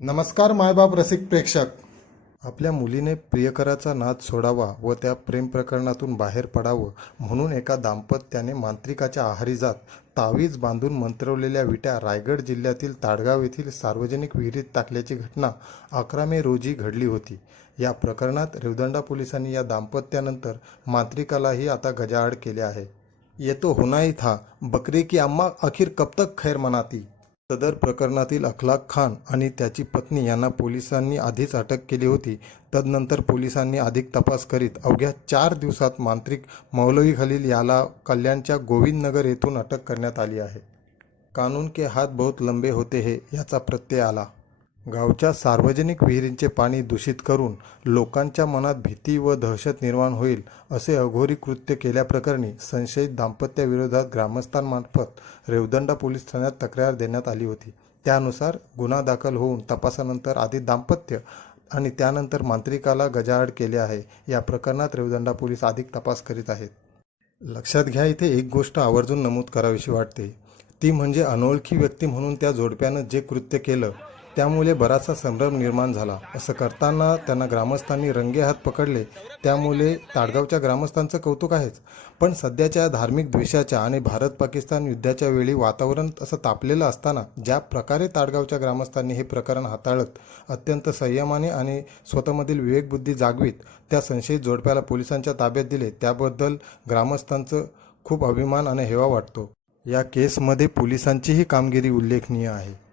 नमस्कार मायबाप रसिक प्रेक्षक. आपल्या मुलीने प्रियकराचा नाद सोडावा व त्या प्रेम प्रकरणातून बाहेर पडावं म्हणून एका दाम्पत्याने मांत्रिकाच्या आहारी जात तावीज बांधून मंत्रवलेल्या विट्या रायगड जिल्ह्यातील ताडगाव येथील सार्वजनिक विहिरीत टाकल्याची घटना 11 मे रोजी घडली होती. या प्रकरणात रेवदंडा पोलिसांनी या दाम्पत्यानंतर मांत्रिकालाही आता गजाआड केले आहे. ये तो होना ही था, बकरी की अम्मा आखिर कब तक खैर मनाती. सदर प्रकरणातील अखलाक खान आणि त्याची पत्नी यांना पोलिसांनी आधीच अटक केली होती. तदनंतर पोलिसांनी अधिक तपास करीत अवघ्या 4 दिवसात मांत्रिक मौलवी खलील याला कल्याणच्या गोविंदनगर येथून अटक करण्यात आली आहे. कानून के हात बहुत लंबे होते हे याचा प्रत्यय आला. गावच्या सार्वजनिक विहिरींचे पाणी दूषित करून लोकांच्या मनात भीती व दहशत निर्माण होईल असे अघोरी कृत्य केल्याप्रकरणी संशयित दाम्पत्याविरोधात ग्रामस्थांमार्फत रेवदंडा पोलीस ठाण्यात तक्रार देण्यात आली होती. त्यानुसार गुन्हा दाखल होऊन तपासानंतर आधी दाम्पत्य आणि त्यानंतर मांत्रिकाला गजाआड केले आहे. या प्रकरणात रेवदंडा पोलीस अधिक तपास करीत आहेत. लक्षात घ्या, इथे एक गोष्ट आवर्जून नमूद करावीशी वाटते, ती म्हणजे अनोळखी व्यक्ती म्हणून त्या जोडप्यानं जे कृत्य केलं त्यामुळे बराचसा संभ्रम निर्माण झाला. असं करताना त्यांना ग्रामस्थांनी रंगेहात पकडले, त्यामुळे ताडगावच्या ग्रामस्थांचं कौतुक आहेच. पण सध्याच्या धार्मिक द्वेषाच्या आणि भारत पाकिस्तान युद्धाच्या वेळी वातावरण असं तापलेलं असताना ज्या प्रकारे ताडगावच्या ग्रामस्थांनी हे प्रकरण हाताळत अत्यंत संयमाने आणि स्वतःमधील विवेकबुद्धी जागवीत त्या संशयित जोडप्याला पोलिसांच्या ताब्यात दिले, त्याबद्दल ग्रामस्थांचं खूप अभिमान आणि हेवा वाटतो. या केसमध्ये पोलिसांचीही कामगिरी उल्लेखनीय आहे.